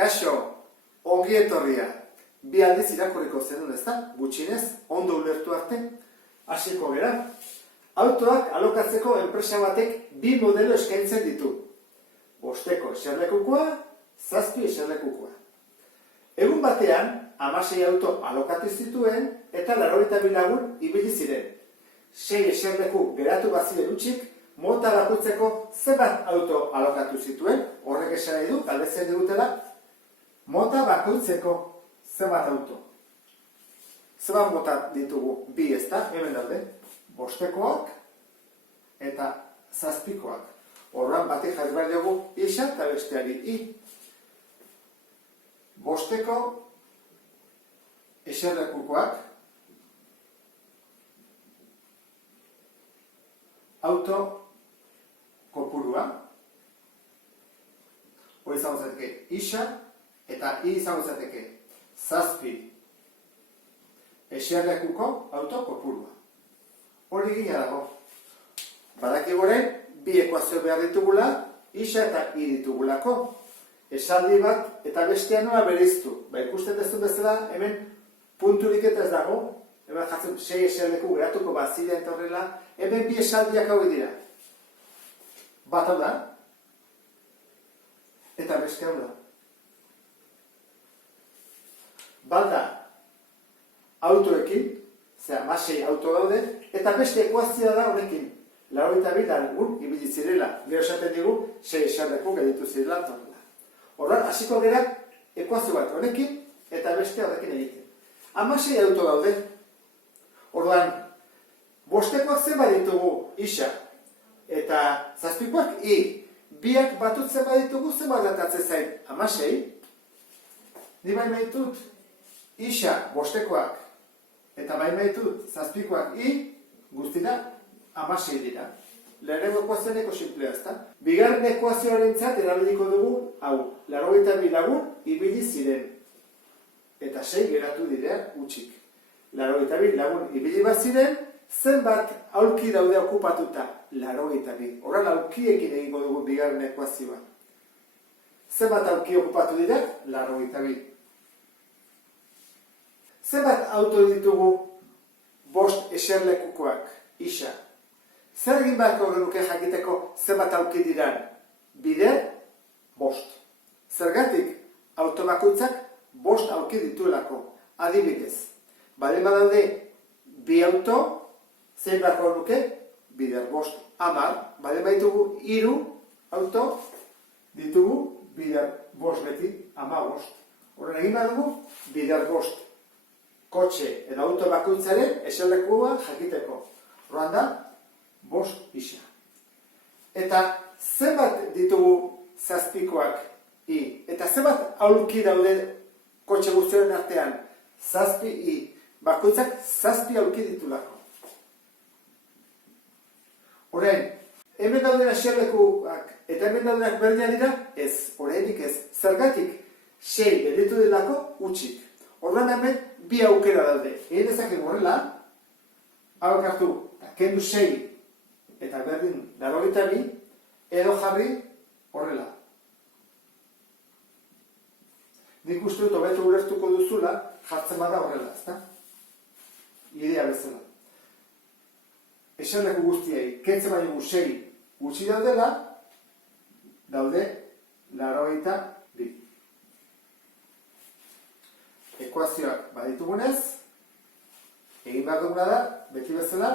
Kaixo, ongi etorria. Bi aldiz irakurriko zenun, ezta? Gutxinez, ondo ulertu arte. Hasiko gera. Autoak alokatzeko enpresa batek bi modelo eskaintzen ditu. 5 eserlekukoa, 7 eserlekukoa. Egun batean, 16 auto alokatu zituen eta 82 lagun ibili ziren. 6 eserleku geratu baziren hutsik, mota bakoitzeko zenbat auto alokatu zituen, horrek esan nahi du, galdetzen digutela, mota bakoitzeko zenbat auto. Zenbat mota ditugu bi, ezta? Hemen daude. 5koak eta 7koak. Horran batek jarri behar dugu isa eta besteari i. 5ko eserlekukoak auto kopurua. Hori izango zateke isa eta i izango zateke 7 eserlekuko auto kopurua. Hori gina dago. Badakigoren, bi ekuazio behar ditugula, isa eta i ditugulako. Esaldi bat eta bestea nola bereiztu. Ikusten duzu bezala, hemen punturik eta ez dago. Hemen jatzen 6 eserleku geratuko bazila eta horrela. Hemen bi esaldiak hau dira. Bat hau da. Eta beste hau da. Balda autoekin, zera, 16 auto daude, eta beste ekuazioa da honekin. 82 lagun ibili zirela. Gero esaten digu, 6 eserleku gelditu zirela eta horrela. Horran, hasiko gera, ekuazio bat honekin, eta beste horrekin egiten. 16 auto daude. Orduan, 5koak zenbat ditugu isa, eta 7koak i. Biak batutzen baditugu zenbat datatzen zain 16. Ni bai maitut isa 5koak, eta bai maitut 7koak i, guztira 16 dira. Lehenengo ekuazioaneko simplea, ezta? Bigarren ekuazioarentzat erabiliko dugu, hau, 82 lagun ibili ziren. Eta 6 geratu dira hutsik. 82 lagun ibili bat ziren, zenbat aulki daude okupatuta? 82. Horren aulkiekin egingo dugu bigarren ekuazioa. Zenbat aulki okupatu dira? 82. Zenbat auto ditugu 5 eserlekukoak, isa? Zer egin beharko genuke jakiteko zenbat auki diran? Bider, 5. Zergatik, auto bakoitzak 5 auki dituelako. Adibidez, bale badaude bi auto, zein beharko genuke? Bider 5. 10, bale baitugu 3 auto, ditugu bider 5 beti, 15. Horren egin behar dugu, bider 5. Kotxe edo auto bakoitzaren eserlekua jakiteko. Horren da, 5 isa. Eta zenbat ditugu 7koak i? Eta zenbat aulki daude kotxe guztioen artean? 7 i. Bakoitzak 7 aulki ditulako. Horren, hemen daudena eserlekuak eta hemen daudenak berdinak dira? Ez, horrenik ez. Zergatik 6 gelditu delako hutsik. Horren hemen bi aukera daude. Egin dezakegu horrela, hau hartu, kendu 6 eta berdin 82, edo jarri horrela. Nik uste dut hobeto ulertuko duzula jartzen bada horrela, ezta? Idea bezala. Eserleku guztiei, kentzen baino 6 gutxi daudela, daude 82. Ekuazioak baditugunez, egin behar duguna da, beti bezala,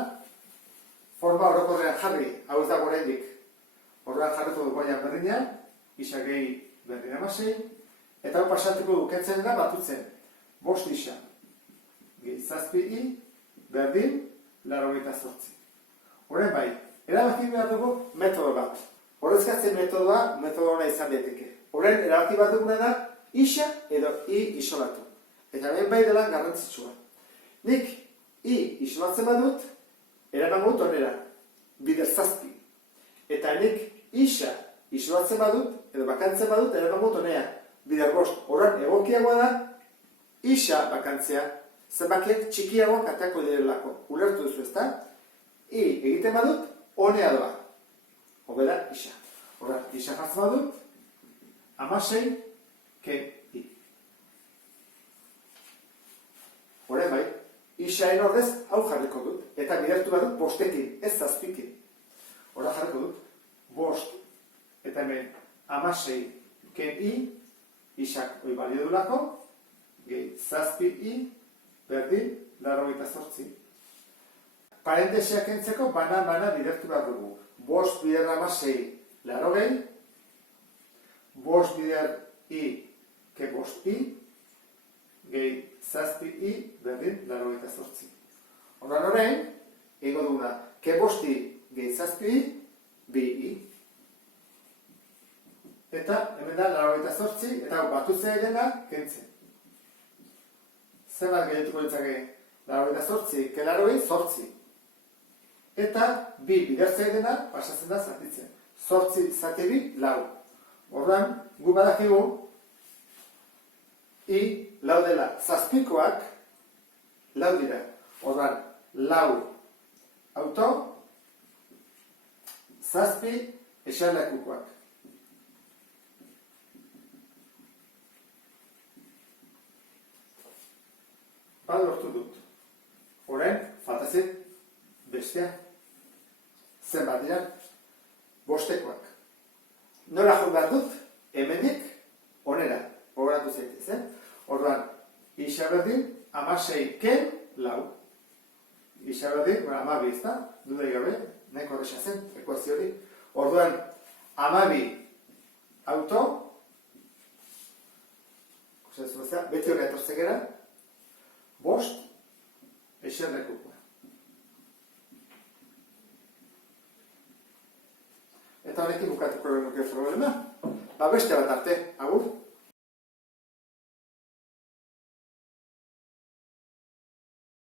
forma orokorrean jarri, hau ez dago oraindik. Horrean jarriko du goian berdinean, isa gehi berdin 16, eta hau pasatuko du kentzen da batutzen. 5 isa, gehi 7 i, berdin 88. Horren bai, erabaki behar dugu metodo bat. Horrezkatzen metodoa, metodona izan daiteke. Horren erabaki bat duguna da, isa edo i isolatu. Eta hemen bai dela garrantzitsua. Nik i isolatzen badut, eramango dut onera, bider 7. Eta nik isa isolatzen badut, edo bakantzen badut, eramango dut onera, bider 5. Horren egokiagoa da, isa bakantzea, zenbakiak txikiagoak atako direlako. Ulertu duzu, ezta? I egiten badut, honea doa. Hobeda, isa. Horren, isa jartzen badut, 16, ke Horren bai, isaren ordez hau jarriko dut. Eta bidertu badut bostekin, ez zazpikin. Horra jarriko dut, bost, eta hemen 16 ken i, isak hoi balio dulako, gehi zazpi i, berdin, 88. Parentesiak entzeko bana bidertu behar dugu. Bost bider 16, 80, bost bider i, ke bost i, gehi zazpi i, berdin, 88. Horren horrein, ego duguna, ke bost i, gehi zazpi i, bi i. Eta, hemen da, 88, eta batutzea dena, kentzen. Zer bat gehituko ditzake, 88, ke 88, eta bi bidertzea dena, pasatzen da zatitzen. 8 zati bi, 4. Orduan, gu badakigu, i, 4 dela, zazpikoak, 4 dira. Orduan, 4 auto, zazpi eserlekukoak. Bat lortu dut. Horren, faltatzen bestea. Zenbat dira? Bostekoak. Nola joan behar dut? Hemenik, onera. Horratu zaitez, Orduan, isa berdin, 16 ken, 4. Isa berdin, 12, ez da? Dudai gabe, nahiko horreza zen, ekuazio hori. Orduan, 12 auto, beti hori etortzen gara, bost, eserlekukoa. Eta honekin bukatuko nuke problema. Beste bat arte, agur.